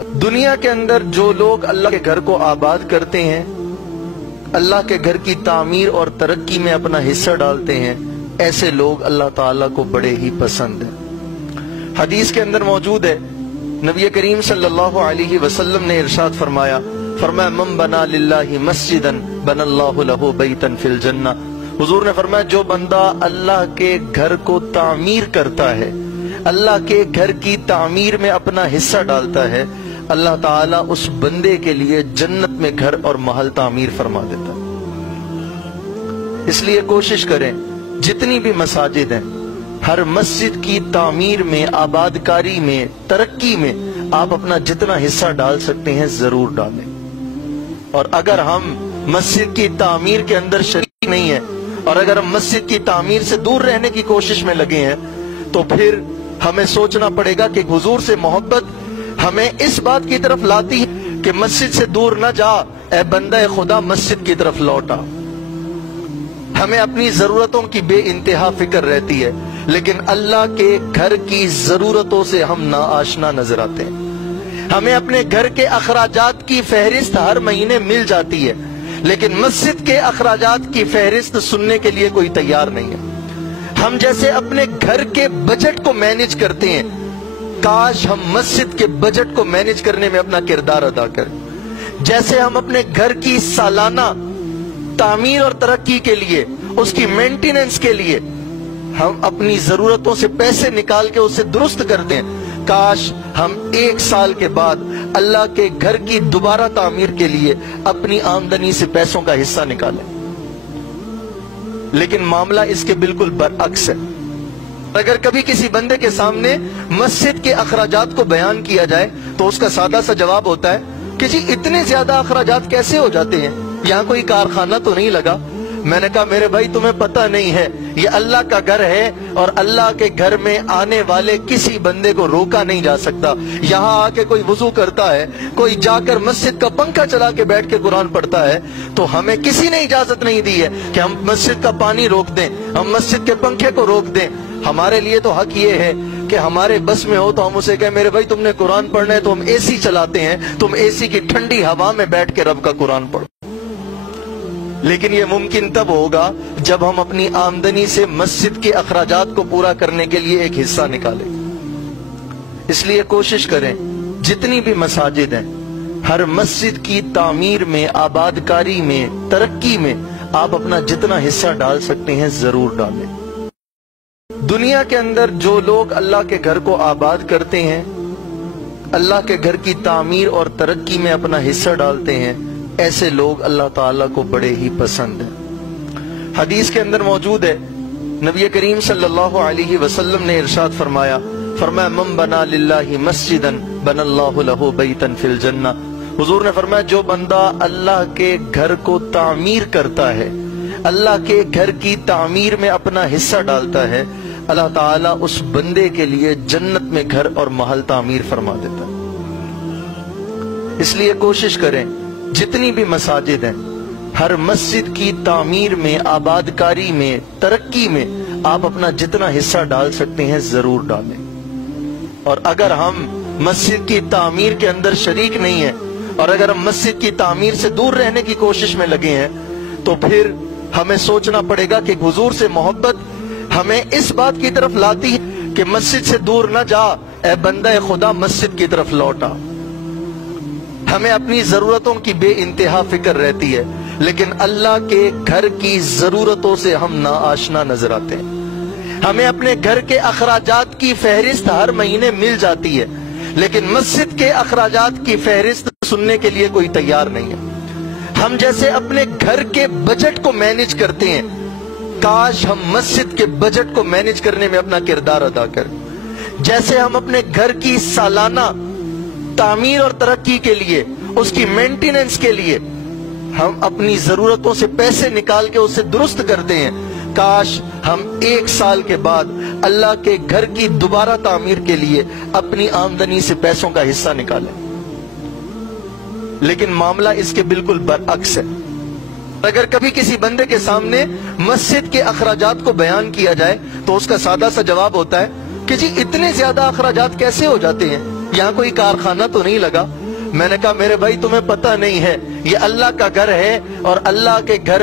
दुनिया के अंदर जो लोग अल्लाह के घर को आबाद करते हैं, अल्लाह के घर की तामीर और तरक्की में अपना हिस्सा डालते हैं, ऐसे लोग अल्लाह ताला को बड़े ही पसंद हैं। हदीस के अंदर मौजूद है, नबी करीम सल्लल्लाहु अलैहि वसल्लम ने इरशाद फरमाया मन बना लिल्लाहि मस्जिदन बनल्लाहु लहु बैतन फिल जन्ना। हुजूर ने फरमाया, जो बंदा अल्लाह के घर को तामीर करता है, अल्लाह के घर की तामीर में अपना हिस्सा डालता है, अल्लाह ताला उस बंदे के लिए जन्नत में घर और महल तामीर फरमा देता है। इसलिए कोशिश करें, जितनी भी मसाजिद हैं, हर मस्जिद की तामीर में, आबादकारी में, तरक्की में आप अपना जितना हिस्सा डाल सकते हैं जरूर डालें। और अगर हम मस्जिद की तामीर के अंदर शरीक नहीं है और अगर हम मस्जिद की तामीर से दूर रहने की कोशिश में लगे हैं, तो फिर हमें सोचना पड़ेगा कि हुजूर से मोहब्बत हमें इस बात की तरफ लाती है कि मस्जिद से दूर न जा, ए बंदा खुदा मस्जिद की तरफ लौटा। हमें अपनी जरूरतों की बेइंतहा फिक्र रहती है, लेकिन अल्लाह के घर की जरूरतों से हम नाआशना नजर आते हैं। हमें अपने घर के अखराजात की फहरिस्त हर महीने मिल जाती है, लेकिन मस्जिद के अखराजात की फहरिस्त सुनने के लिए कोई तैयार नहीं है। हम जैसे अपने घर के बजट को मैनेज करते हैं, काश हम मस्जिद के बजट को मैनेज करने में अपना किरदार अदा करें। जैसे हम अपने घर की सालाना तामीर और तरक्की के लिए, उसकी मेंटेनेंस के लिए हम अपनी जरूरतों से पैसे निकाल के उसे दुरुस्त कर दें, काश हम 1 साल के बाद अल्लाह के घर की दोबारा तामीर के लिए अपनी आमदनी से पैसों का हिस्सा निकालें। लेकिन मामला इसके बिल्कुल बरअक्स है। अगर कभी किसी बंदे के सामने मस्जिद के अखराजात को बयान किया जाए तो उसका सादा सा जवाब होता है कि जी इतने ज्यादा अखराजात कैसे हो जाते हैं, यहाँ कोई कारखाना तो नहीं लगा। मैंने कहा, मेरे भाई तुम्हें पता नहीं है, ये अल्लाह का घर है और अल्लाह के घर में आने वाले किसी बंदे को रोका नहीं जा सकता। यहाँ आके कोई वुजू करता है, कोई जाकर मस्जिद का पंखा चला के बैठ के कुरान पढ़ता है, तो हमें किसी ने इजाजत नहीं दी है कि हम मस्जिद का पानी रोक दें, हम मस्जिद के पंखे को रोक दें। हमारे लिए तो हक ये है कि हमारे बस में हो तो हम उसे कहें, मेरे भाई तुमने कुरान पढ़ना है तो हम एसी चलाते हैं, तुम एसी की ठंडी हवा में बैठ के रब का कुरान पढ़ो। लेकिन ये मुमकिन तब होगा जब हम अपनी आमदनी से मस्जिद के अखराजात को पूरा करने के लिए एक हिस्सा निकालें। इसलिए कोशिश करें, जितनी भी मसाजिद हैं, हर मस्जिद की तामीर में, आबादकारी में, तरक्की में आप अपना जितना हिस्सा डाल सकते हैं जरूर डालें। दुनिया के अंदर जो लोग अल्लाह के घर को आबाद करते हैं, अल्लाह के घर की तामीर और तरक्की में अपना हिस्सा डालते हैं, ऐसे लोग अल्लाह ताला को बड़े ही पसंद हैं। हदीस के अंदर मौजूद है, नबी करीम सल्लल्लाहु अलैहि वसल्लम ने इरशाद फरमाया मन बना लिल्लाहि मस्जिदन बनल्लाहु लहु बैतन फिल जन्ना। हुजूर ने फरमाया, जो बंदा अल्लाह के घर को तामीर करता है, अल्लाह के घर की तामीर में अपना हिस्सा डालता है, अल्लाह ताला उस बंदे के लिए जन्नत में घर और महल तामीर फरमा देता है। इसलिए कोशिश करें, जितनी भी मसाजिद हैं, हर मस्जिद की तामीर में, आबादकारी में, तरक्की में आप अपना जितना हिस्सा डाल सकते हैं जरूर डालें। और अगर हम मस्जिद की तामीर के अंदर शरीक नहीं है और अगर हम मस्जिद की तामीर से दूर रहने की कोशिश में लगे हैं, तो फिर हमें सोचना पड़ेगा कि हुजूर से मोहब्बत हमें इस बात की तरफ लाती है कि मस्जिद से दूर न जा, ए बंदा खुदा मस्जिद की तरफ लौटा। हमें अपनी जरूरतों की बेइंतहा फिक्र रहती है, लेकिन अल्लाह के घर की जरूरतों से हम नाआशना नजर आते हैं। हमें अपने घर के अखराजात की फहरिस्त हर महीने मिल जाती है, लेकिन मस्जिद के अखराजात की फहरिस्त सुनने के लिए कोई तैयार नहीं है। हम जैसे अपने घर के बजट को मैनेज करते हैं, काश हम मस्जिद के बजट को मैनेज करने में अपना किरदार अदा करें। जैसे हम अपने घर की सालाना तामीर और तरक्की के लिए, उसकी मेंटेनेंस के लिए हम अपनी जरूरतों से पैसे निकाल के उसे दुरुस्त करते हैं, काश हम 1 साल के बाद अल्लाह के घर की दोबारा तामीर के लिए अपनी आमदनी से पैसों का हिस्सा निकालें। लेकिन मामला इसके बिल्कुल बरअक्स है। अगर कभी किसी बंदे के सामने मस्जिद के अखराजात को बयान किया जाए तो उसका सादा सा जवाब होता है कि जी इतने ज्यादा अखराजात कैसे हो जाते हैं, یہاں کوئی کارخانہ تو نہیں لگا؟ میں نے کہا میرے بھائی تمہیں پتہ نہیں ہے، یہ اللہ کا گھر ہے اور اللہ کے گھر